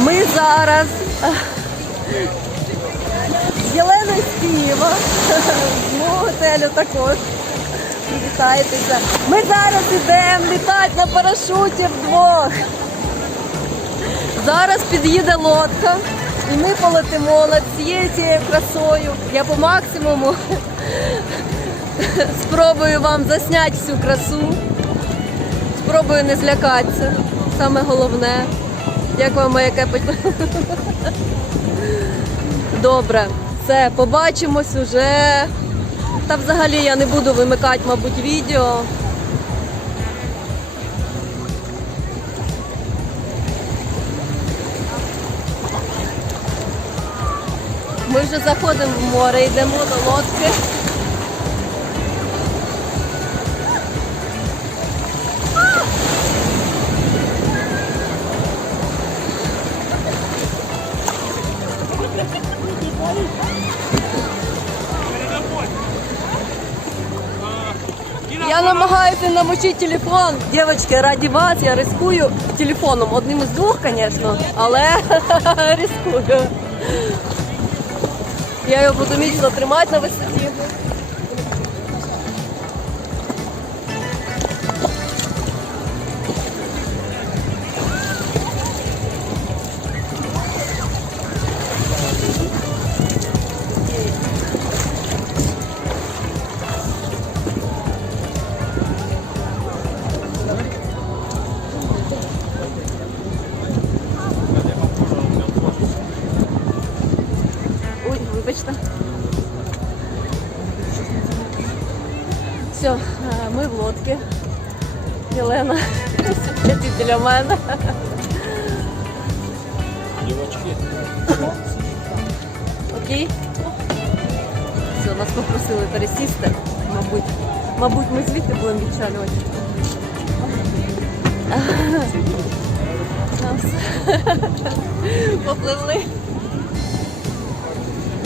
Ми зараз з Єленою з Києва, готелю також. Привітайтеся. Ми зараз йдемо літати на парашуті вдвох. Зараз під'їде лодка, і ми полетимо над цією цією красою. Я по максимуму спробую вам засняти всю красу. Спробую не злякатися. Саме головне. Як вам моя кепочка? Добре, все, побачимось уже. Та взагалі я не буду вимикати, мабуть, відео. Ми вже заходимо в море, йдемо до лодки. Намочити телефон. Дівчатки, раді вас я рискую телефоном. Одним із двох, звісно, але рискую. Я його буду міцно тримати на висоті. Біля мене. Дівочки. Окей. Все, нас попросили пересісти. Мабуть, мабуть, ми звідти будемо відчалювати. Попливли.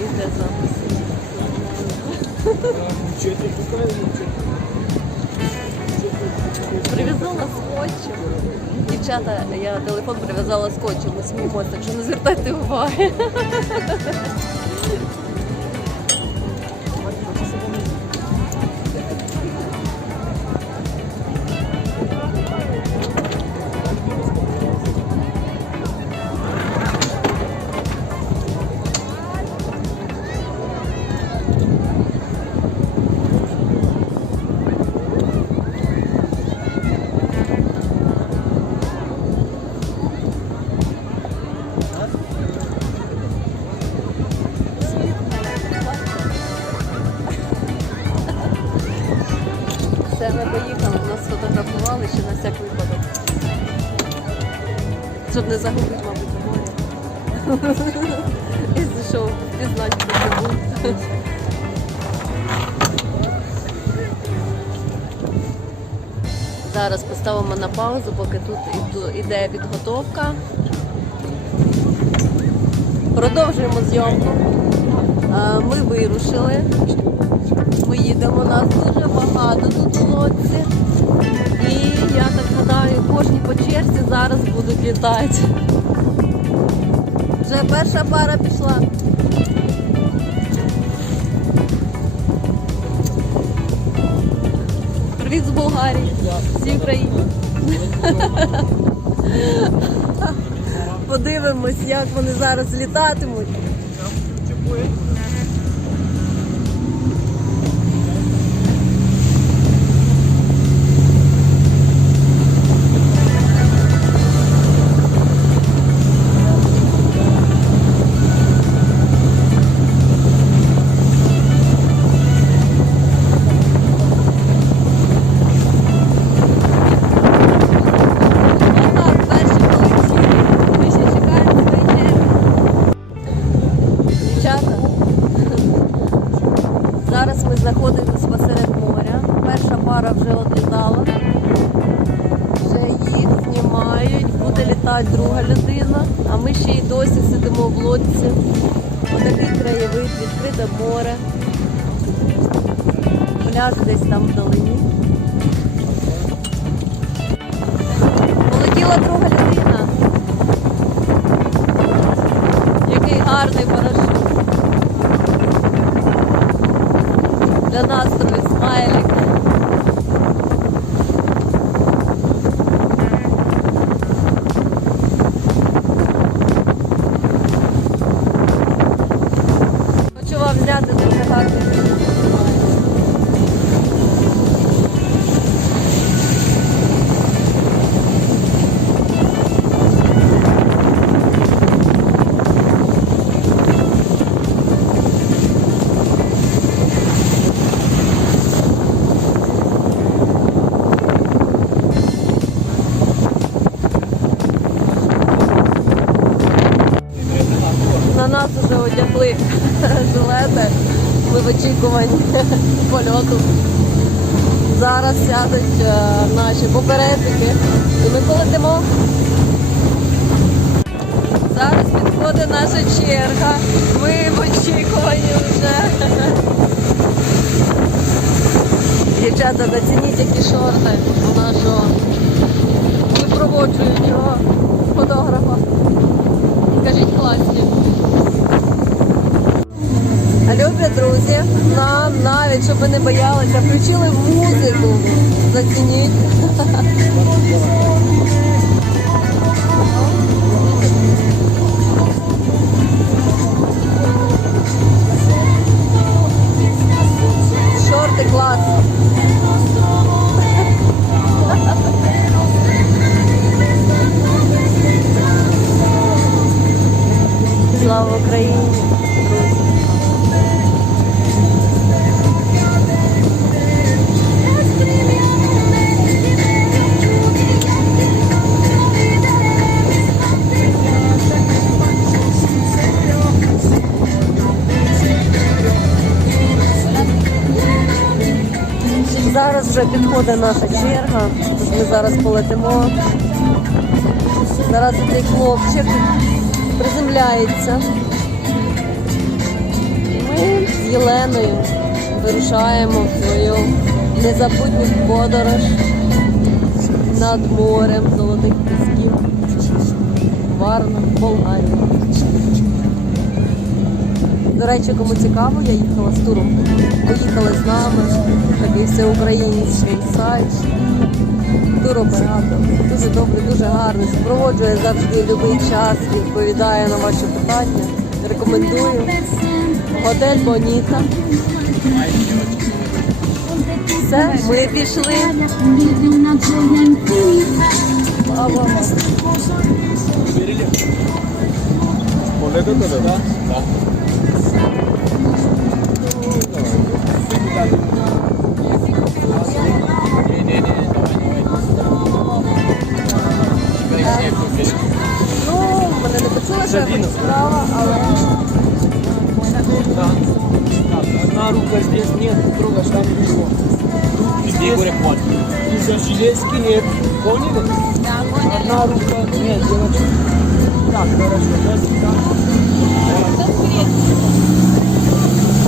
Іде запис. Вчити покажемо. Скотчем. Дівчата, я телефон прив'язала скотчем, ми сміємося, так що не звертайте уваги. Не мабуть, море. Якщо що, пізнати, хто це був. Зараз поставимо на паузу, поки тут іде підготовка. Продовжуємо зйомку. Ми вирушили. Ми їдемо, нас дуже багато тут в лодці. І я так гадаю, кожні по черзі зараз будуть літати. Вже перша пара пішла. Привіт з Болгарії. Всі Україні. Подивимось, як вони зараз літатимуть. Буде друга людина, а ми ще й досі сидимо в лодці. Отакий краєвид, відкрите море. Пляж десь там вдалині. Полетіла друга людина. Який гарний парашут. Для настрою смайлик. Уже одягли жилети. Ми в очікуванні польоту. Зараз сядуть е, наші попередники і ми полетимо. Зараз підходить наша черга. Ми в очікуванні вже. Дівчата, зацініть які шорти у нашого випроводжуючого фотографа. Скажіть класні. Любі друзі, нам навіть, щоб ви не боялися, включили музику. Зацініть. Зараз підходить наша черга. Тож Ми зараз полетимо. Зараз цей хлопчик приземляється. Ми з Єленою вирушаємо в свою незабутню подорож над морем золотих пісків. Варна, Болгарія. До речі, кому цікаво, я їхала з туром. Поїхали з нами. Такий всеукраїнський сайт. Туроператор. Дуже добрий, дуже гарний. Супроводжує завжди будь-який час, відповідає на ваші питання. Рекомендую. Готель Боніта. Все, ми пішли. Слава. Вот это тоже, Ну, мене не почули, що я хочу справа, але Да. Так, одна рука здесь нет, трогаешь там ничего. Здесь из-за железки нет. Поняли? Одна рука нет, девочки. Так, хорошо, да, да.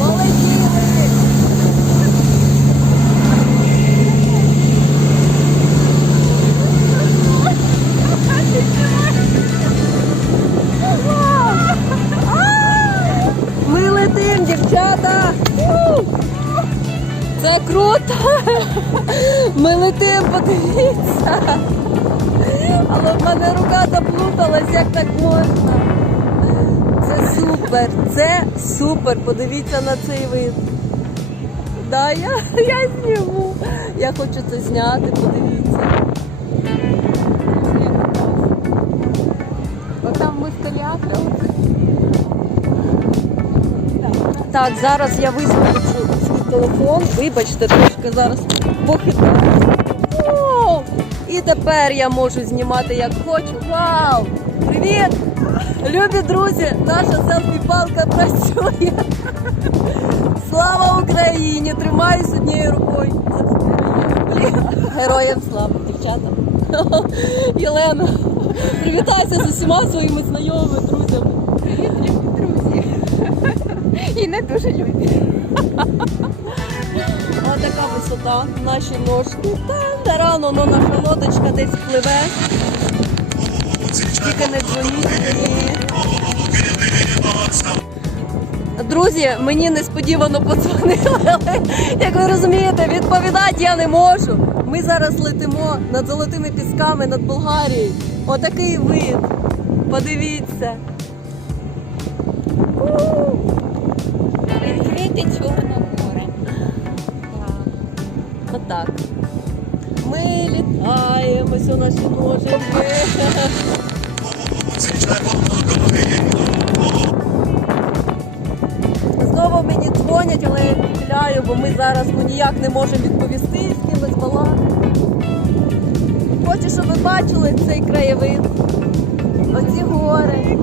Ми Ми летим, подивіться! Але в мене рука заплуталась, як так можна. Це супер, це супер. Подивіться на цей вид. Да, я, я зніму. Я хочу це зняти, подивіться. Там ми в каліатрах. Так, зараз я свій телефон. Вибачте, трошки зараз похитаю. І тепер я можу знімати як хочу. Вау! Привіт! Любі друзі! Наша селфі-палка працює. Слава Україні! Тримаюсь однією рукою. Героям слава, дівчата. Єлена, привітайся з усіма своїми знайомими, друзями. Привіт, любі друзі. І не дуже любі. Ось така висота, наші ножки. Та рано, но наша лодочка десь пливе. Тільки не дзвоніть. Друзі, мені несподівано подзвонили, але як ви розумієте, відповідати я не можу. Ми зараз летимо над золотими пісками над Болгарією. Отакий вид. Подивіться. Відкрите Чорне море. Отак. Ми літаємо, ось у наші ножики. Знову мені дзвонять, але я відхиляю, бо ми зараз ну, ніяк не можемо відповісти з кимось балакати. Хочу, щоб ви бачили цей краєвид. Оці гори.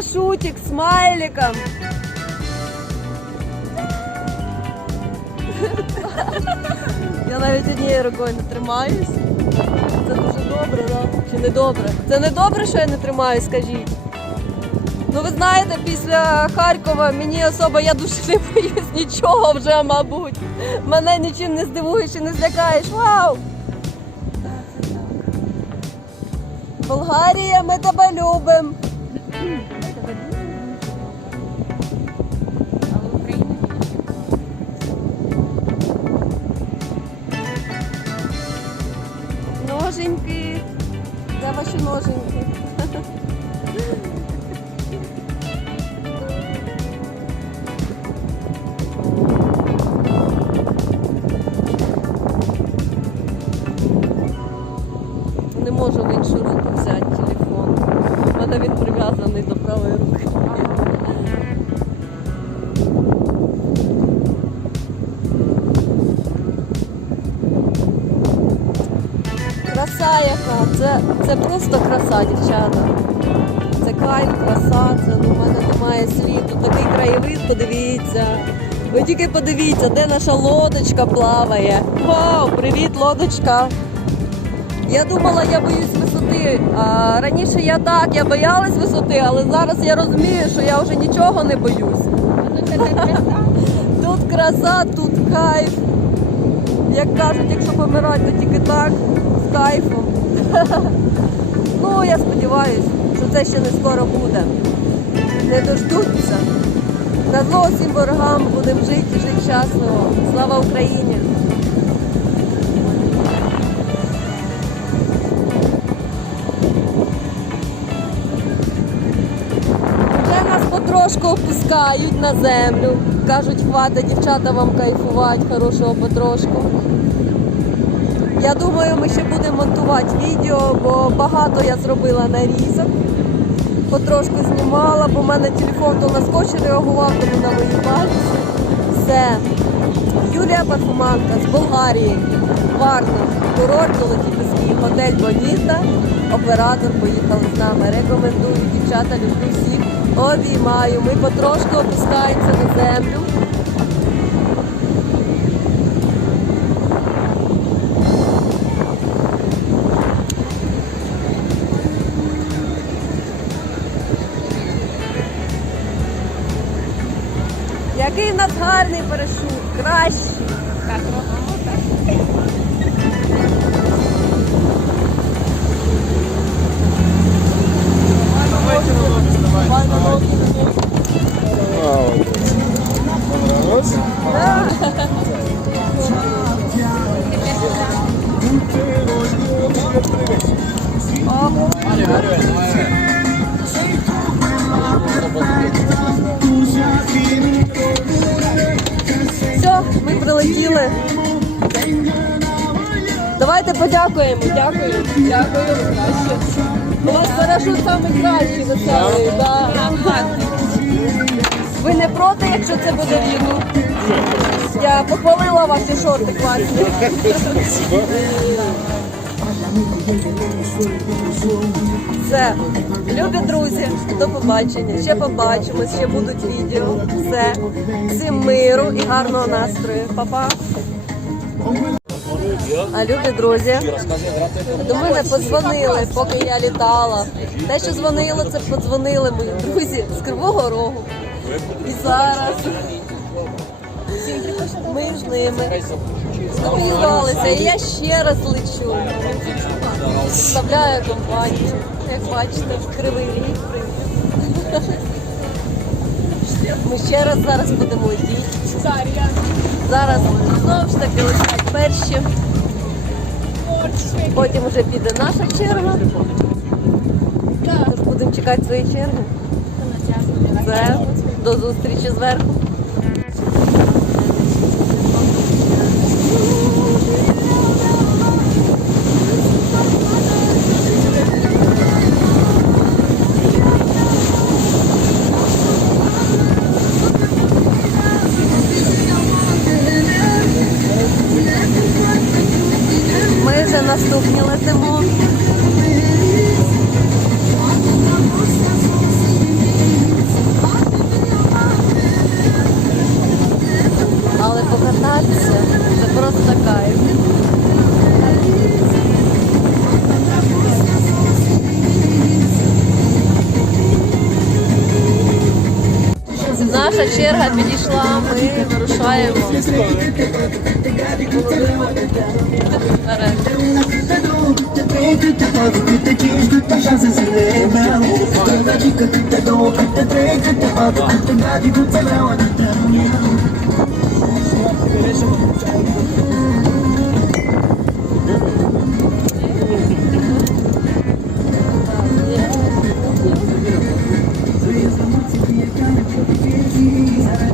Наш парашутик з смайликом. Я навіть однією рукою не тримаюсь. Це дуже добре, да? Чи не добре? Це не добре, що я не тримаюсь, скажіть. Ну ви знаєте, після Харкова мені особо я дуже не боюсь нічого вже, мабуть. Мене нічим не здивуєш і не злякаєш. Вау! Болгарія, ми тебе любимо. Де ваші це, просто краса, дівчата. Це кайф, краса, це ну, в мене немає слів. Тут такий краєвид, подивіться. Ви тільки подивіться, де наша лодочка плаває. Вау, привіт, лодочка. Я думала, я боюсь висоти. А раніше я так, я боялась висоти, але зараз я розумію, що я вже нічого не боюсь. Тут краса, тут кайф. Як кажуть, якщо помирати, то тільки так, з кайфом. Я сподіваюся, що це ще не скоро буде. Не дождуться. На зло всім ворогам будемо жити і жити щасливо. Слава Україні! Вже нас потрошку опускають на землю. Кажуть, хватить дівчата вам кайфувати, хорошого потрошку. Я думаю, ми ще будемо монтувати відео, бо багато я зробила нарізок. Потрошку знімала, бо в мене телефон то на скотчі реагував, тому на мої пальці. Все. Юлія Парфуманка з Болгарії. Варно. Курорт Золоті Піски, готель Боніта. Оператор поїхав з нами. Рекомендую, дівчата, люблю всіх. Обіймаю. Ми потрошку опускаємося на землю. Який в нас гарний парашут, кращий. Давайте подякуємо. Дякую. Дякую. У вас парашут самий кращий веселий. Ви не проти, якщо це буде війну? Я похвалила ваші шорти класні. Все. Любі друзі, до побачення. Ще побачимось, ще будуть відео. Все. Всім миру і гарного настрою. Па-па. А любі друзі, до мене подзвонили, поки я літала. Те, що дзвонило, це подзвонили мої друзі з Кривого Рогу. І зараз Ми з ними спілкувалися, і я ще раз лечу. Представляю компанію. Як бачите, кривий ріг. привіт. Ми ще раз зараз будемо летіти. Зараз знову ж таки летять перші. Потім вже піде наша черга. Будемо чекати своєї черги. Все. До зустрічі зверху. Наступні летимо. Але покататися це просто кайф. Наша черга підійшла, ми вирушаємо. Вперед.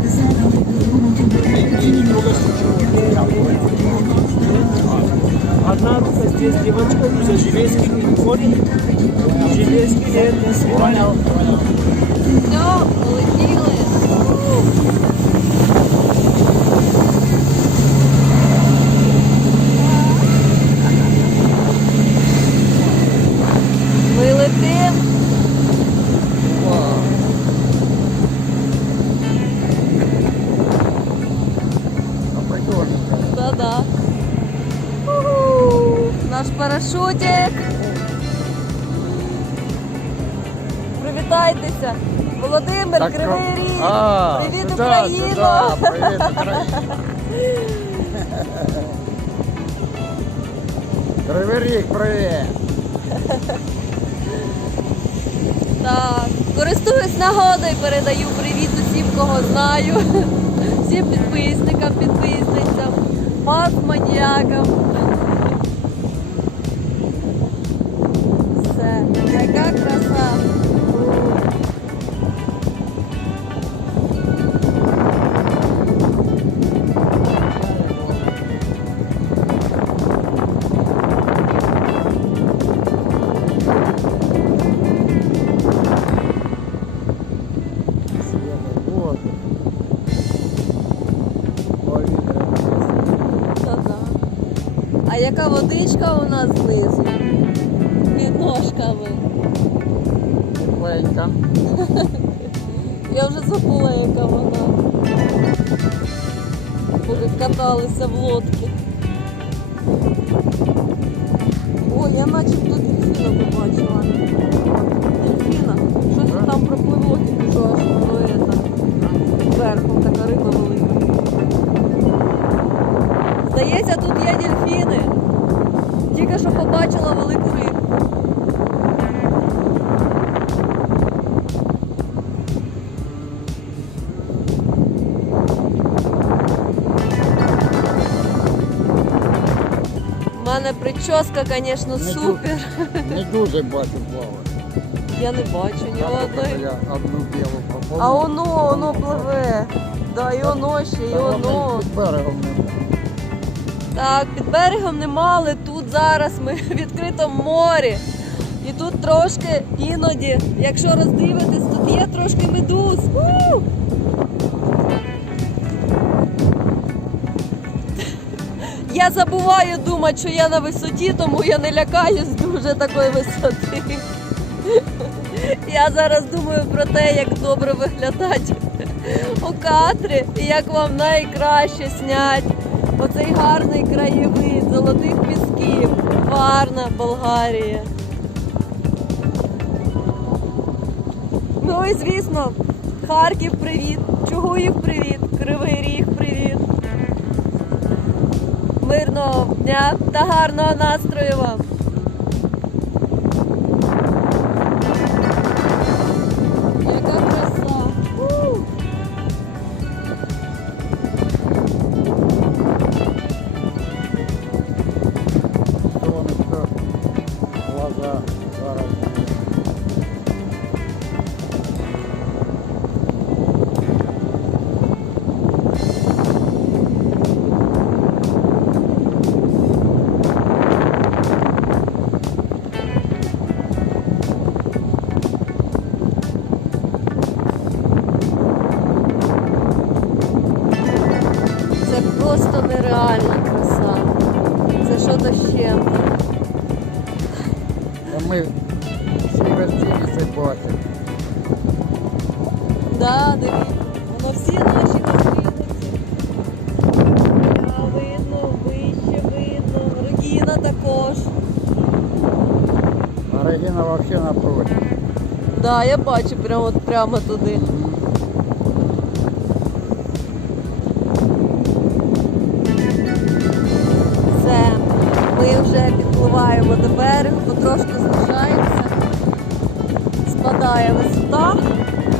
Одна здесь девочка, за железки корень. Железки это свиная. Все, полетіли. Парашутик. Привітайтеся. Володимир, Кривий Ріг. А, Привіт, сюди, Україно! сюди, Привіт, Україна! Кривий ріг, привіт! Так, користуюсь нагодою, передаю привіт усім, кого знаю, всім підписникам, підписницям, мас-маньякам. Все, яка краса. Яка водичка у нас знизу? Поки каталися в лодці. Прическа, звісно, Не супер. Не дуже бачу плавати. Я не бачу ні одної. А воно, воно пливе. Да, і воно ще, і воно. Під берегом не було. Так, під берегом нема, але тут зараз ми в відкритому морі. І тут трошки іноді, якщо роздивитись, тут є трошки медуз. У! Я забуваю думати, що я на висоті, тому я не лякаюсь дуже такої висоти. Я зараз думаю про те, як добре виглядати у кадрі і як вам найкраще снять оцей гарний краєвид золотих пісків, Варна, Болгарія. Ну і звісно, Харків привіт, Чугуїв привіт, Кривий Ріг. Мирного дня та гарного настрою вам. Просто нереальна краса. Це що то ще. Та ми всі гостині це бачимо. Да, дивіться. Воно всі наші гостиниці. Да, видно, вище видно. Регіна також. А Регіна взагалі напроти. Да, я бачу прямо, прямо туди. Підпливаємо до берегу, потрошку знижаємося, спадає висота,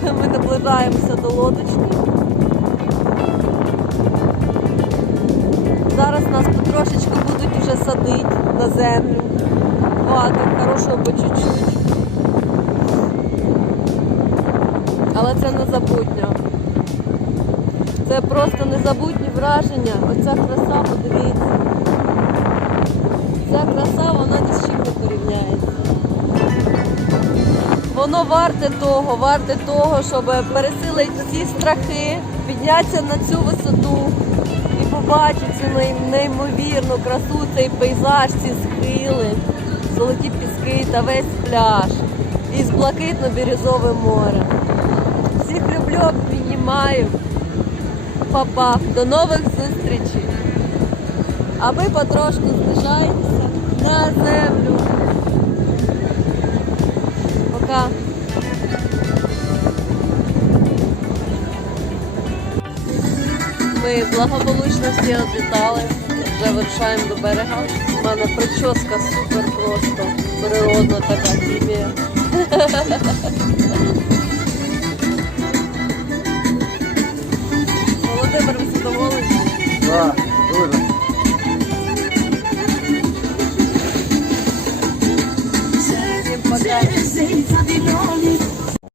ми наближаємося до лодочки. Зараз нас потрошечку будуть вже садити на землю. Багато хорошого по чуть-чуть. Але це незабутньо. Це просто незабутні враження. Оця краса, подивіться. Ця краса, вона ні з чим не порівняється. Воно варте того, варте того, щоб пересилити всі страхи, піднятися на цю висоту і побачити цю неймовірну красу, цей пейзаж, ці схили, золоті піски та весь пляж із блакитно-бірюзовим морем. Всіх люблю, піднімаю. Папа, до нових зустрічей. А ми потрошку знижаємося на землю. Пока. Ми благополучно всі відлітали, вже вирушаємо до берега. У мене прическа супер просто, природна така хімія. Володимир, ви задоволені? Так, дуже. say